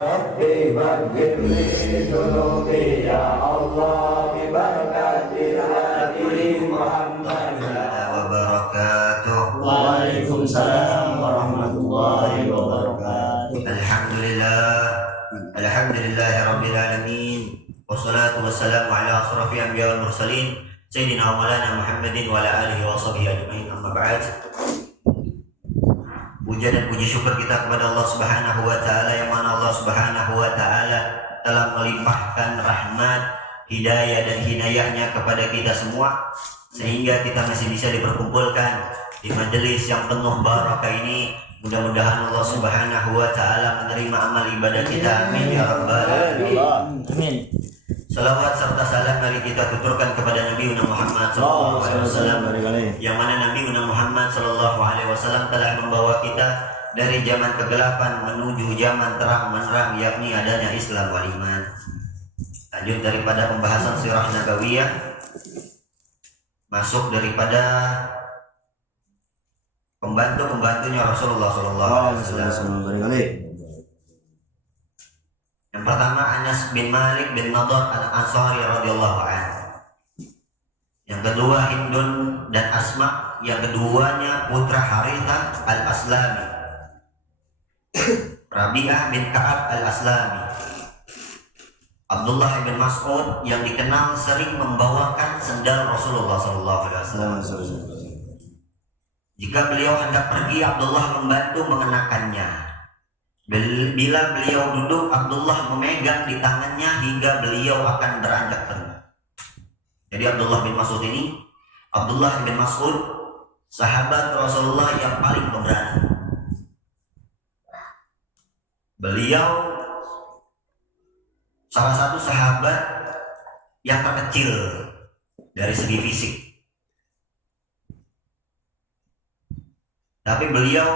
ربي فاغفر لي ذنوبي يا الله ببركة الهادي محمد وبركاته. Waalaikumsalam warahmatullahi wabarakatuh. Alhamdulillah rabbil alamin. Wassalatu wassalamu ala asrafil anbiya wal mursalin sayyidina wa maulana Muhammadin wa ala alihi wa sahbihi ajmain. Amma ba'd. Puja dan puji syukur kita kepada Allah Subhanahu wa taala, yang mana Allah Subhanahu wa taala telah melimpahkan rahmat, hidayah dan hinayahnya kepada kita semua, sehingga kita masih bisa diperkumpulkan di majelis yang penuh barakah ini. Mudah-mudahan Allah Subhanahu wa taala menerima amal ibadah kita. Amin ya rabbal alamin. Amin. Salawat serta salam mari kita tuturkan kepada Nabi Muhammad sallallahu alaihi wasallam, yang mana Nabi Muhammad sallallahu alaihi wasallam telah membawa kita dari zaman kegelapan menuju zaman terang menerang, yakni adanya Islam wal iman. Lanjut daripada pembahasan sirah nabawiyah, masuk daripada pembantu-pembantunya Rasulullah sallallahu alaihi wasallam. Yang pertama Anas bin Malik bin Nadhr al-Ansari radhiyallahu anhu. Yang kedua Hindun dan Asma. Yang keduanya putra Harithah al-Aslami, Rabi'ah bin Ka'ab al-Aslami. Abdullah bin Mas'ud yang dikenal sering membawakan sendal Rasulullah sallallahu alaihi wasallam. Jika beliau hendak pergi, Abdullah membantu mengenakannya. Bila beliau duduk, Abdullah memegang di tangannya hingga beliau akan beranjak tegak. Jadi Abdullah bin Mas'ud ini, Abdullah bin Mas'ud, sahabat Rasulullah yang paling pemberani. Beliau salah satu sahabat yang terkecil dari segi fisik, tapi beliau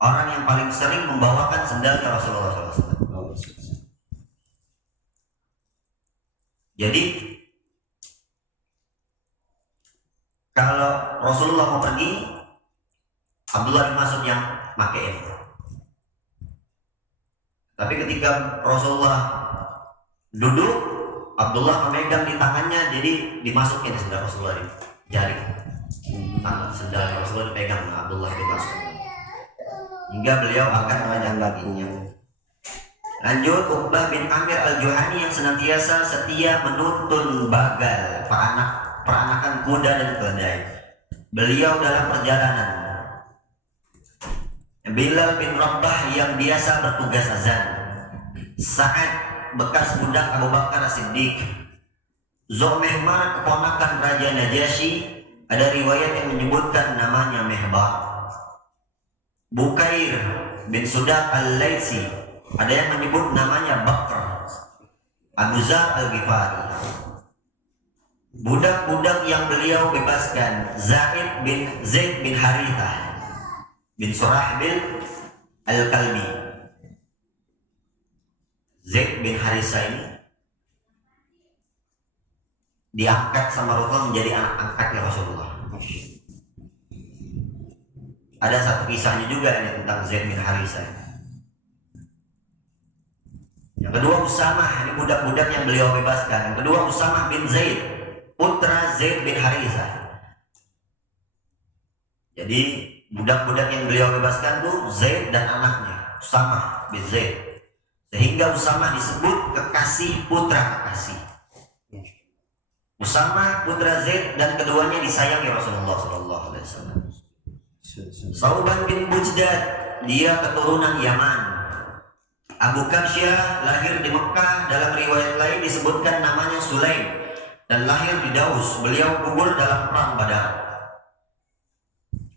orang yang paling sering membawakan sendalnya Rasulullah SAW. Jadi kalau Rasulullah mau pergi, Abdullah bin Mas'ud yang pakai. Tapi ketika Rasulullah duduk, Abdullah memegang di tangannya, jadi dimasukin sendal Rasulullah di jari. Sendal Rasulullah dipegang Abdullah bin Mas'ud hingga beliau akan memegang kakinya. Lanjut, Uqbah bin Amir al-Juhani yang senantiasa setia menuntun bagal, peranakan kuda dan keledai. Beliau dalam perjalanan. Bilal bin Rabah yang biasa bertugas azan. Sa'ad bekas budak Abu Bakar As-Siddiq. Zomehma keponakan Raja Najasyi, ada riwayat yang menyebutkan namanya Mehbah. Bukair bin Sudak al-Laitsi, ada yang menyebut namanya Bakr. Abu Zar al-Ghifari. Budak-budak yang beliau bebaskan, Zaid bin Harithah bin Surahbil al-Kalbi. Zaid bin Harithah ini diangkat sama Rasulullah menjadi anak angkatnya Rasulullah. Ada satu kisahnya juga ini tentang Zaid bin Harithah. Yang kedua Usamah, ini budak-budak yang beliau bebaskan. Yang kedua Usamah bin Zaid, putra Zaid bin Harithah. Jadi budak-budak yang beliau bebaskan itu Zaid dan anaknya Usamah bin Zaid. Sehingga Usamah disebut kekasih putra kekasih. Usamah putra Zaid dan keduanya disayangi Rasulullah sallallahu alaihi wasallam. Sauban bin Bujdad, dia keturunan Yaman. Abu Kabsyah lahir di Mekah, dalam riwayat lain disebutkan namanya Sulaim, dan lahir di Daus. Beliau gugur dalam perang Badar.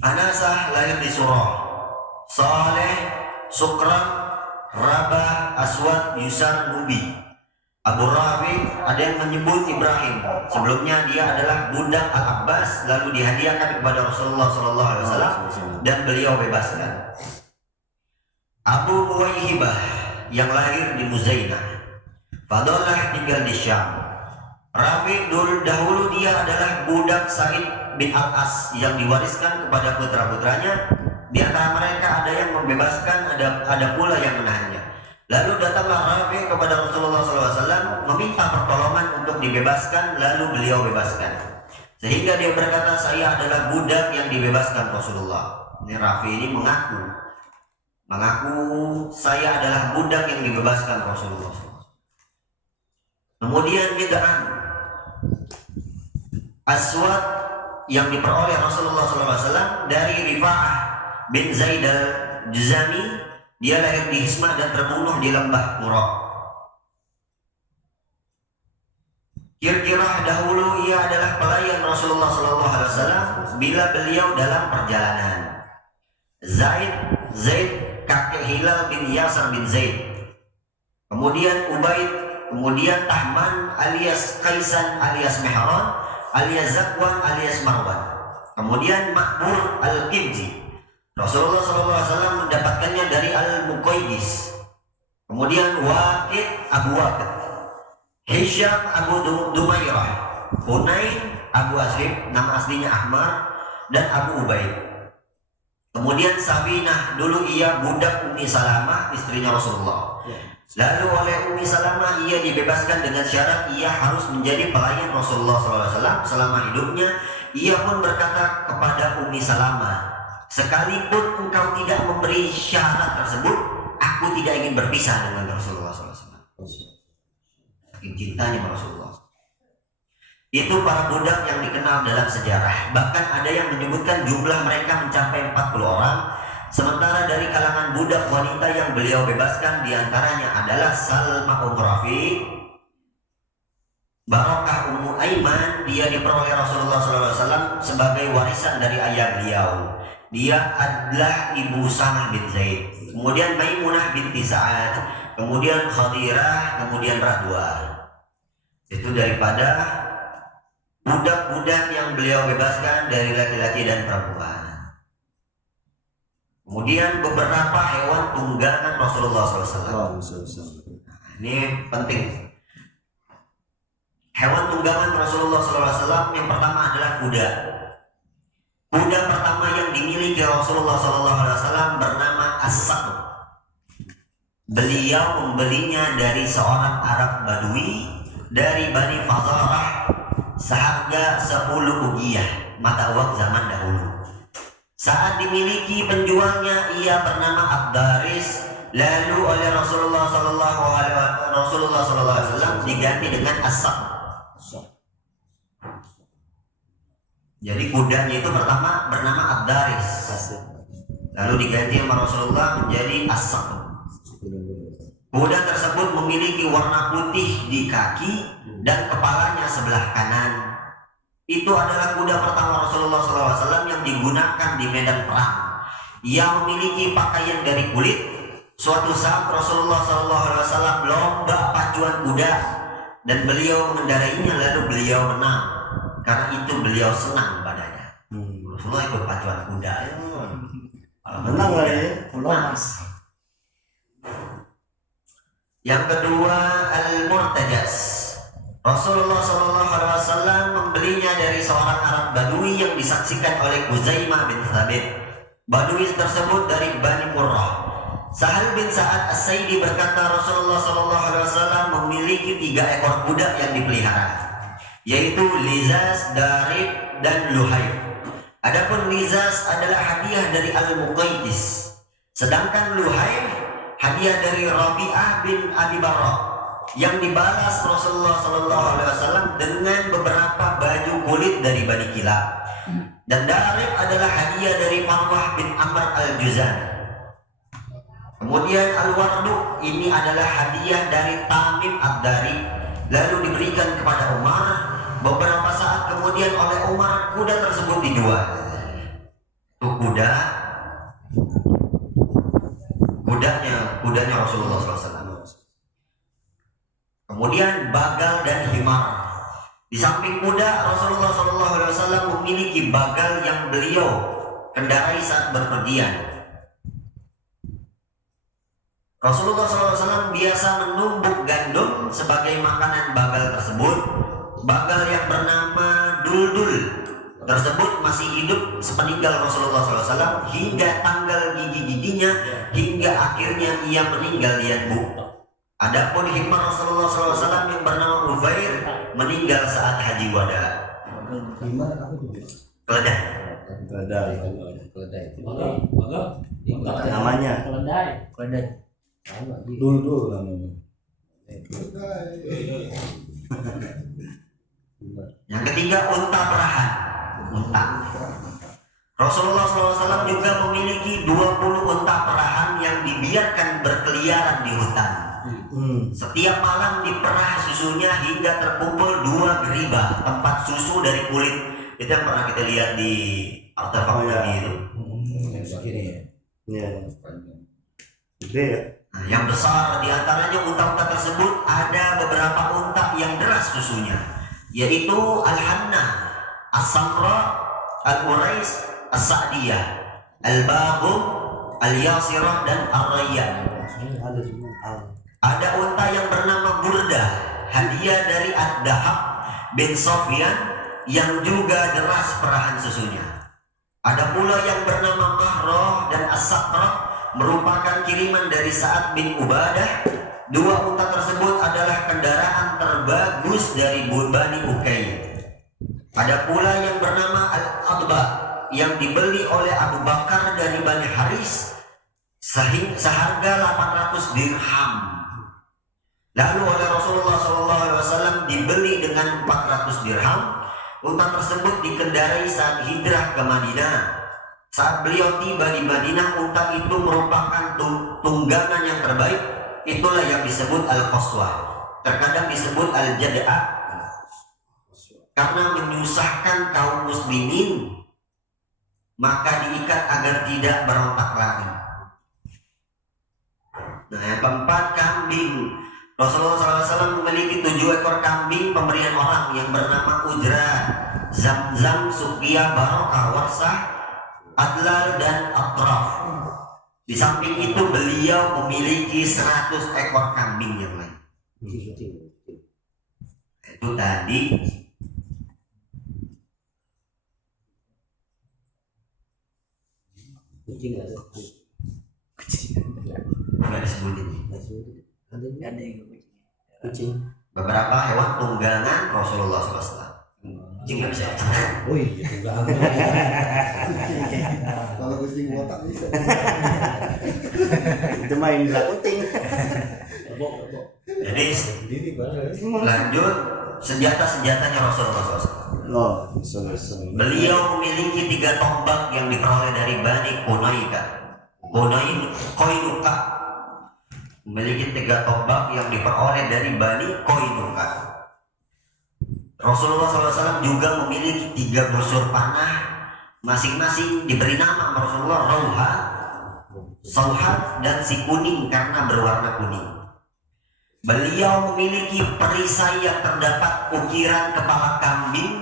Anasah lahir di Surah. Saleh, Sukram, Rabah, Aswad, Yusar, Nubi. Abu Rafi ada yang menyebut Ibrahim. Sebelumnya dia adalah budak Al-Abbas, lalu dihadiahkan kepada Rasulullah SAW dan beliau bebaskan. Abu Muwaihibah yang lahir di Muzainah. Fadalah tinggal di Syam. Rafi dahulu dia adalah budak Sa'id bin Al-As yang diwariskan kepada putra-putranya. Di antara mereka ada membebaskan, ada pula yang menahannya. Lalu datanglah Rafi kepada Rasulullah SAW meminta pertolongan untuk dibebaskan, lalu beliau bebaskan. Sehingga dia berkata, saya adalah budak yang dibebaskan Rasulullah. Ini Rafi ini mengaku saya adalah budak yang dibebaskan Rasulullah. Kemudian bid'ah Aswad yang diperoleh Rasulullah SAW dari Rifa'ah bin Zaid al-Juzami. Dia lahir di Hisma dan terbunuh di lembah Qura. Kira-kira dahulu ia adalah pelayan Rasulullah SAW bila beliau dalam perjalanan. Zaid kakek Hilal bin Yasar bin Zaid. Kemudian Ubaid, kemudian Tahman alias Kaisan alias Mehran alias Zakwan alias Marwan. Kemudian Makmur al-Qibzi. Rasulullah SAW mendapatkannya dari Al-Muqaydis. Kemudian Waqid Abu Waqid, Hisham Abu Dumairah, Hunain Abu Ashrif, nama aslinya Ahmar, dan Abu Ubaid. Kemudian Sabinah, dulu ia budak Ummi Salamah, istrinya Rasulullah. Lalu oleh Ummi Salamah ia dibebaskan dengan syarat ia harus menjadi pelayan Rasulullah SAW selama hidupnya. Ia pun berkata kepada Ummi Salamah, sekalipun engkau tidak memberi syarat tersebut, aku tidak ingin berpisah dengan Rasulullah SAW. Saking cintanya Rasulullah. Itu para budak yang dikenal dalam sejarah. Bahkan ada yang menyebutkan jumlah mereka mencapai 40 orang. Sementara dari kalangan budak wanita yang beliau bebaskan diantaranya adalah Salma Rafi, Barokah Ummu Aiman. Dia diperoleh Rasulullah SAW sebagai warisan dari ayah beliau. Dia adalah ibu Samah bin Zaid. Kemudian Maimunah binti Sa'ad, kemudian Khadirah, kemudian Radwa. Itu daripada budak-budak yang beliau bebaskan dari laki-laki dan perempuan. Kemudian beberapa hewan tunggangan Rasulullah SAW. Ini penting. Hewan tunggangan Rasulullah SAW yang pertama adalah kuda. Kuda pertama yang dimiliki Rasulullah SAW bernama As-Saqb. Beliau membelinya dari seorang Arab Badui dari Bani Fazarah seharga 10 uqiyah, mata uang zaman dahulu. Saat dimiliki penjualnya ia bernama Abdaris, lalu oleh Rasulullah SAW diganti dengan As-Saqb. Jadi kudanya itu pertama bernama Abdaris, lalu diganti sama Rasulullah menjadi As-Saqb. Kuda tersebut memiliki warna putih di kaki dan kepalanya sebelah kanan. Itu adalah kuda pertama Rasulullah SAW yang digunakan di medan perang. Ia memiliki pakaian dari kulit. Suatu saat Rasulullah SAW lomba pacuan kuda dan beliau mengendarainya, lalu beliau menang. Karena itu beliau senang badannya. Rasulullah ikut pacuan kuda. Menang lah ya, Mas. Yang kedua, Al-Murtajas. Rasulullah SAW membelinya dari seorang Arab Badui yang disaksikan oleh Huzaimah bin Thabit. Badui tersebut dari Bani Murrah. Sahal bin Sa'ad As-Saidi berkata, Rasulullah SAW memiliki 3 ekor kuda yang dipelihara, yaitu Lizaz, Darib, dan Luhayb. Adapun Lizaz adalah hadiah dari Al-Muqaydis, sedangkan Luhayb hadiah dari Rabi'ah bin Abi Barrah yang dibalas Rasulullah SAW dengan beberapa baju kulit dari Bani Kilab. Dan Darib adalah hadiah dari Marwah bin Amr al-Juzani. Kemudian Al-Wardu ini adalah hadiah dari Tamim ad-Dari, lalu diberikan kepada Umar. Beberapa saat kemudian oleh Umar kuda tersebut dijual. Itu kudanya Rasulullah SAW. Kemudian bagal dan himar. Di samping kuda, Rasulullah SAW memiliki bagal yang beliau kendarai saat berpergian. Rasulullah SAW biasa menumbuk gandum sebagai makanan bagal tersebut. Bagal yang bernama Duldul tersebut masih hidup sepeninggal Rasulullah SAW hingga tanggal gigi-giginya hingga akhirnya ia meninggal. Lihat Bu. Adapun himar Rasulullah SAW yang bernama Ufair meninggal saat haji wada. Keledai. Namanya. Dul namanya. Yang ketiga, unta perahan. Unta. Rasulullah SAW juga memiliki 20 unta perahan yang dibiarkan berkeliaran di hutan. Setiap malam diperah susunya hingga terkumpul 2 geriba tempat susu dari kulit. Itu yang pernah kita lihat di artefak itu. Iya. Gede ya. Nah, yang besar diantaranya unta-unta tersebut ada beberapa unta yang deras susunya, yaitu Al-Hanna, As-Samra, Al-Urais, As-Sa'diyah, Al-Baghum, Al-Yasirah, dan Ar-Rayyan. Ada unta yang bernama Burda, hadiah dari Ad-Dahab bin Sofyan yang juga deras perahan susunya. Ada pula yang bernama Mahroh dan As-Saqrah, merupakan kiriman dari Sa'ad bin Ubadah. 2 unta tersebut adalah kendaraan terbagus dari Bani Uqay. Ada pula yang bernama Al-Adba yang dibeli oleh Abu Bakar dari Bani Haris seharga 800 dirham. Lalu oleh Rasulullah SAW dibeli dengan 400 dirham. Unta tersebut dikendarai saat hijrah ke Madinah. Saat beliau tiba di Madinah, unta itu merupakan tunggangan yang terbaik. Itulah yang disebut Al-Qaswah. Terkadang disebut Al-Jada'ah karena menyusahkan kaum muslimin, maka diikat agar tidak berontak lagi. Nah, yang keempat, kambing. Rasulullah SAW memiliki 7 ekor kambing pemberian orang yang bernama Ujrah, Zamzam, Suqiyah, Barokah, Warsah, Adlal, dan Atraf. Di samping itu beliau memiliki 100 ekor kambing yang lain. Itu tadi Kucing ada. nggak disebutin. Kucing. Beberapa hewan tunggangan Rasulullah SAW. Kucing nggak bisa. Oh iya, tunggangan. Kalau kucing botak bisa. Itu main kucing. Jadi lanjut senjata-senjatanya Rasulullah SAW. Oh, Beliau memiliki 3 tombak yang diperoleh dari Bani Qainuqa. Memiliki 3 tombak yang diperoleh dari Bani Qainuqa. Rasulullah SAW juga memiliki 3 busur panah, masing-masing diberi nama Rasulullah Rauha, Sauhat, dan si kuning karena berwarna kuning. Beliau memiliki perisai yang terdapat ukiran kepala kambing.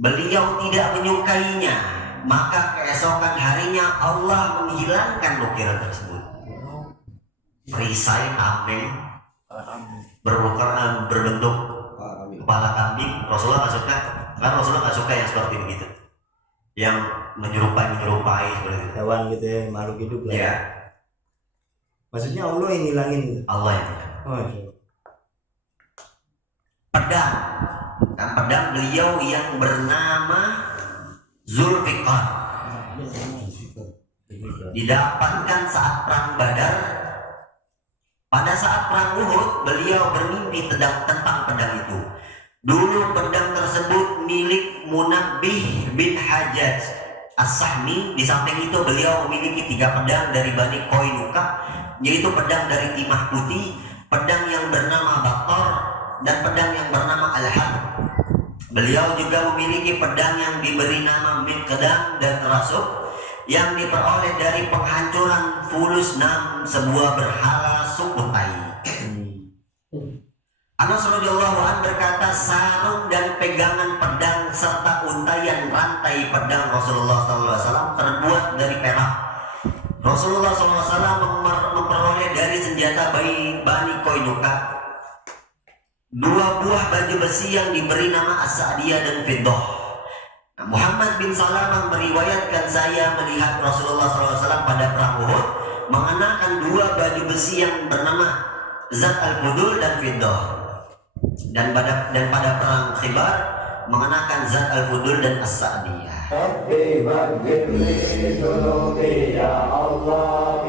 Beliau tidak menyukainya, maka keesokan harinya Allah menghilangkan ukiran tersebut. Perisai kambing berbentuk kepala kambing, Rasulullah nggak suka. Karena Rasulullah nggak suka yang seperti begitu, yang menyerupai seperti itu. Hewan gitu ya, makhluk hidup lah. Ya, Maksudnya Allah yang ngilangin gitu. Allah yang tidak. Oh, iya. Pedang. Dan pedang beliau yang bernama Zulfiqar didapatkan saat perang Badar. Pada saat perang Uhud, beliau bermimpi tentang pedang itu. Dulu pedang tersebut milik Munabbih bin Hajjaj As-Sahmi. Di samping itu beliau memiliki 3 pedang dari Bani Qainuqa, yaitu pedang dari timah putih, pedang yang bernama Baktor, dan pedang yang bernama Al-Had. Beliau juga memiliki pedang yang diberi nama Miqdam dan Rasuk, yang diperoleh dari penghancuran Fulus Nam, sebuah berhala suku Tai. Anas radhiyallahu anhu berkata, sarung dan pegangan pedang serta untayan rantai pedang Rasulullah SAW terbuat dari perak. Rasulullah SAW memperoleh dari senjata Bani Qainuqa 2 buah baju besi yang diberi nama As-Sa'diyah dan Fiddah. Muhammad bin Salamah meriwayatkan, saya melihat Rasulullah SAW pada perang Uhud mengenakan 2 baju besi yang bernama Zat al-Fudul dan Fiddah, dan pada perang Khaybar mengenakan Zat al-Fudul dan As-Sa'diyah. Rabbi baghfir li dhunubi ya Allah